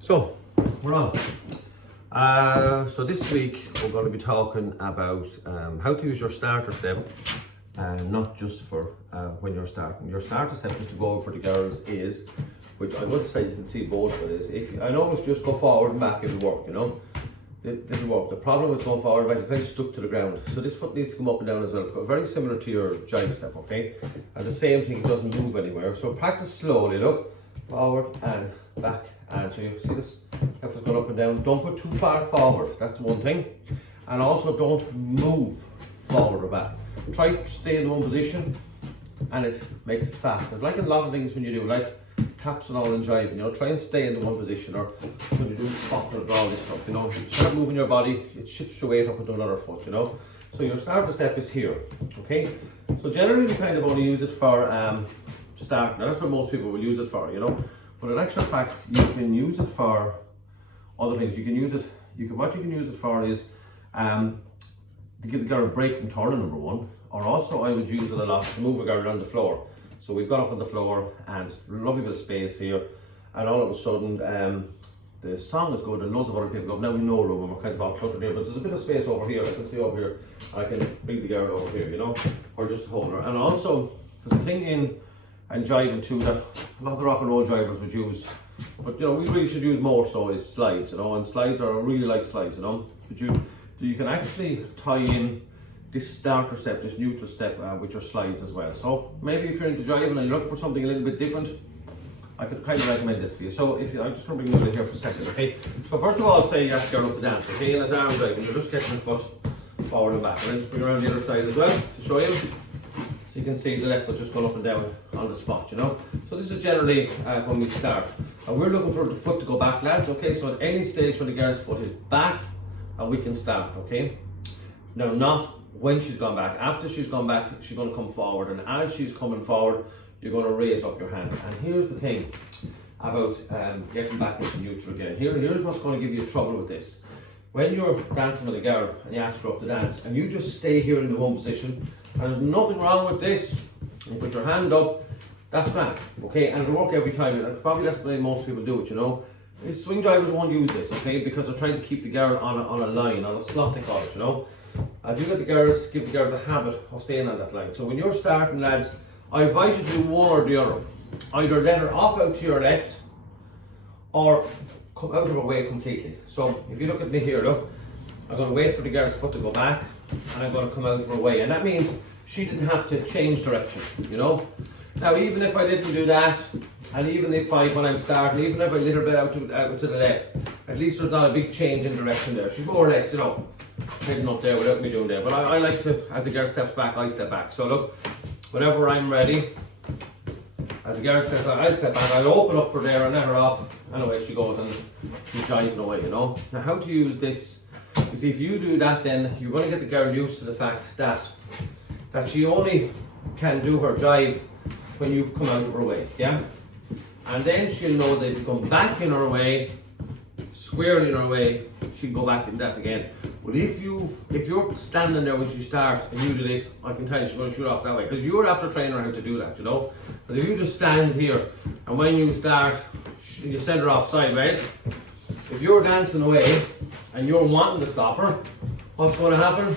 So, we're on. So this week we're going to be talking about how to use your starter step, not just for when you're starting. Your starter step, just to go over for the girls, is, which I would say you can see both of it, is, if I know it's just go forward and back, it'll work, you know. It'll work. The problem with going forward and back, you're kind of stuck to the ground. So this foot needs to come up and down as well, very similar to your Jive step, okay? And the same thing, it doesn't move anywhere. So practice slowly, look, forward and back. And so you see this, if it's going up and down, don't put too far forward, that's one thing. And also don't move forward or back. Try to stay in one position and it makes it fast. It's like a lot of things when you do, like taps and all in Jive, you know, try and stay in the one position, or when you do spot or all this stuff, you know, you start moving your body, it shifts your weight up into another foot, you know. So your starter step is here, okay? So generally we kind of only use it for start. Now that's what most people will use it for, you know. But in actual fact, you can use it for other things. You can use it, what you can use it for is to give the girl a break from turning, number one. Or also I would use it a lot to move a girl around the floor. So we've got up on the floor and it's a lovely bit of space here. And all of a sudden, the song is good and loads of other people up. Now we know room and we're kind of all cluttered here, but there's a bit of space over here. I can see over here. I can bring the girl over here, you know, or just hold her. And also, there's a thing in and Jiving too that a lot of the rock and roll drivers would use, but you know we really should use more so is slides, you know, and slides are really like slides, you know. But you can actually tie in this starter step, this neutral step with your slides as well. So maybe if you're into Jiving and you're looking for something a little bit different, I could kind of recommend this for you. So if I'm just going to bring Nuala here for a second, okay. So first of all, say you ask girl up to dance, okay, and as arms out, and you're just getting the foot forward and back, and then just bring around the other side as well to show you. So you can see the left foot just going up and down on the spot, you know. So this is generally when we start. And we're looking for the foot to go back, lads, okay? So at any stage when the girl's foot is back, we can start, okay? Now, not when she's gone back. After she's gone back, she's going to come forward. And as she's coming forward, you're going to raise up your hand. And here's the thing about getting back into neutral again. Here's what's going to give you trouble with this. When you're dancing with a girl and you ask her up to dance, and you just stay here in the one position, and there's nothing wrong with this, you put your hand up, that's grand, okay, and it'll work every time, and probably that's the way most people do it, you know. Swing drivers won't use this, okay, because they're trying to keep the girl on a line, on a slot they call it, you know. If you let the girls, give the girls a habit of staying on that line. So when you're starting, lads, I advise you to do one or the other. Either let her off out to your left, or come out of her way completely. So if you look at me here, look, I'm going to wait for the girl's foot to go back, and I'm going to come out of her way, and that means she didn't have to change direction, you know. Now even if I didn't do that, and even if when I'm starting, even if I let her bit out to the left, at least there's not a big change in direction there. She's more or less, you know, heading up there without me doing that. But I like to, as the girl steps back, I step back. So look, whenever I'm ready, as the girl steps back, I step back, I'll open up for there and let her off, and away she goes, and she's jiving away, you know. Now how to use this, you see, if you do that, then you're going to get the girl used to the fact that she only can do her jive when you've come out of her way, yeah? And then she'll know that if you come back in her way, squarely in her way, she'll go back in that again. But if you're standing there when she starts and you do this, I can tell you she's going to shoot off that way, because you're after training her how to do that, you know? But if you just stand here and when you start, you send her off sideways, if you're dancing away and you're wanting to stop her, what's going to happen?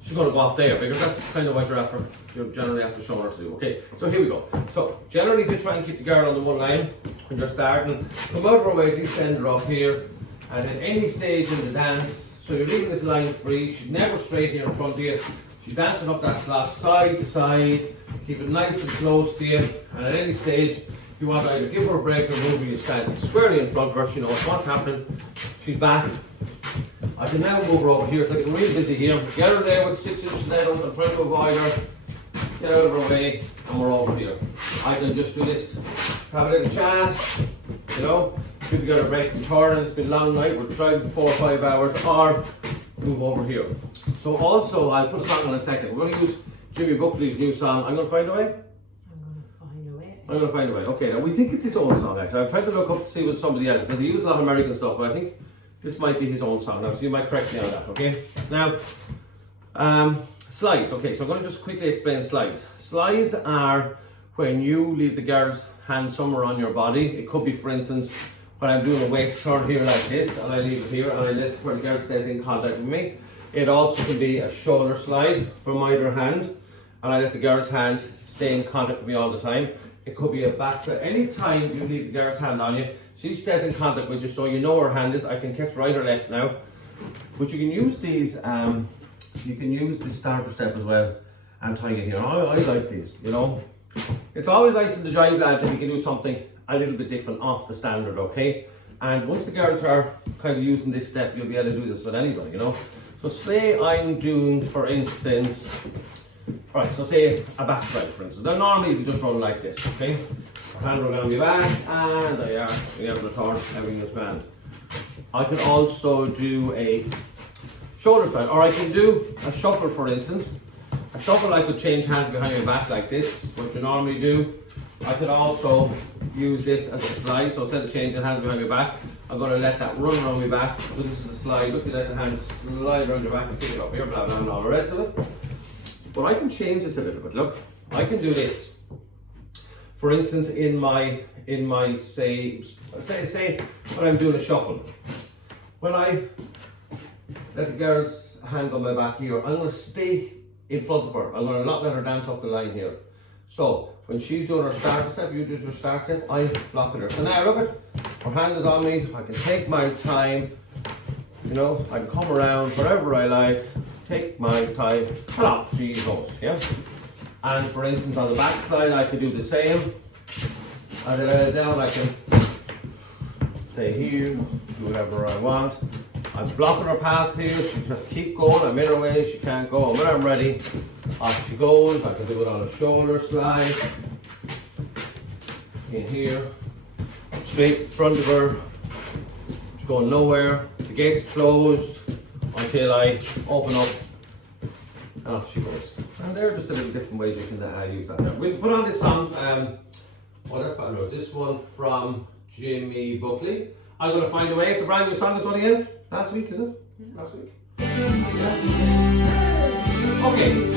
She's going to go off there, because that's kind of what you're generally after showing her to do. Okay, so here we go. So generally if you try and keep the girl on the one line when you're starting, come out of her way, at least send her up here, and at any stage in the dance, so you're leaving this line free, she's never straight here in front of you, she's dancing up that slot side to side, keep it nice and close to you, and at any stage you want to either give her a break or move, you stand squarely in front of her, she knows what's happening, she's back. I can now move her over here, it's like I'm really busy here. Get her there with 6 inches net up and try to avoid her. Get out of her way, and we're over here. I can just do this, have a little chat, you know, give the girl a break from turning, it's been a long night, we're driving for 4 or 5 hours, or move over here. So also, I'll put a song in a second. We're going to use Jimmy Buckley's new song, I'm Going to Find a Way. I'm going to find a way. Okay, now we think it's his own song actually. I've tried to look up to see what somebody else, because he uses a lot of American stuff, but I think this might be his own song now, so you might correct me on that, okay? Now, slides. Okay, so I'm going to just quickly explain slides. Slides are when you leave the girl's hand somewhere on your body. It could be, for instance, when I'm doing a waist turn here like this, and I leave it here and I let where the girl stays in contact with me. It also can be a shoulder slide from either hand, and I let the girl's hand stay in contact with me all the time. It could be a back slide. Anytime you leave the girl's hand on you, she stays in contact with you, so you know where her hand is. I can catch right or left now. But you can use these, you can use the starter step as well and tying it here. And I like these, you know. It's always nice in the Jive lads if you can do something a little bit different off the standard, okay? And once the girls are kind of using this step, you'll be able to do this with anybody, you know. So say I'm doing, for instance, right, so say a back slide, for instance. Now normally you just run like this, okay? Hand roll down your back, and there you are. You have the turn, everything is grand. I can also do a shoulder slide, or I can do a shuffle, for instance. A shuffle, I could change hands behind your back like this, what you normally do. I could also use this as a slide, so instead of changing hands behind your back, I'm going to let that run around my back. So this is a slide. Look, you let the hand slide around your back and pick it up here, blah, blah, and all the rest of it. But I can change this a little bit. Look, I can do this. For instance, in my say when I'm doing a shuffle, when I let the girl's hand on my back here, I'm going to stay in front of her. I'm going to not let her dance up the line here. So when she's doing her start step, you do your start step, I'm blocking her. So now look at, her hand is on me, I can take my time, you know, I can come around wherever I like, take my time, and off she goes, yeah? And for instance, on the back side, I can do the same. And then I let it down, I can stay here, do whatever I want. I'm blocking her path here, she just keep going, I'm in her way, she can't go. And when I'm ready, off she goes. I can do it on a shoulder slide. In here, straight in front of her. She's going nowhere. The gate's closed until I open up, and off she goes. And there are just a little different ways you can use that. Now we'll put on this song. Oh, that's quite nice. This one from Jimmy Buckley. I'm gonna find a way. It's a brand new song that's only out last week, is it? Yeah. Last week. Yeah. Okay.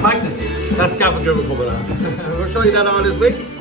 Practice. That's Gavin Jiving coming on. We'll show you that all this week.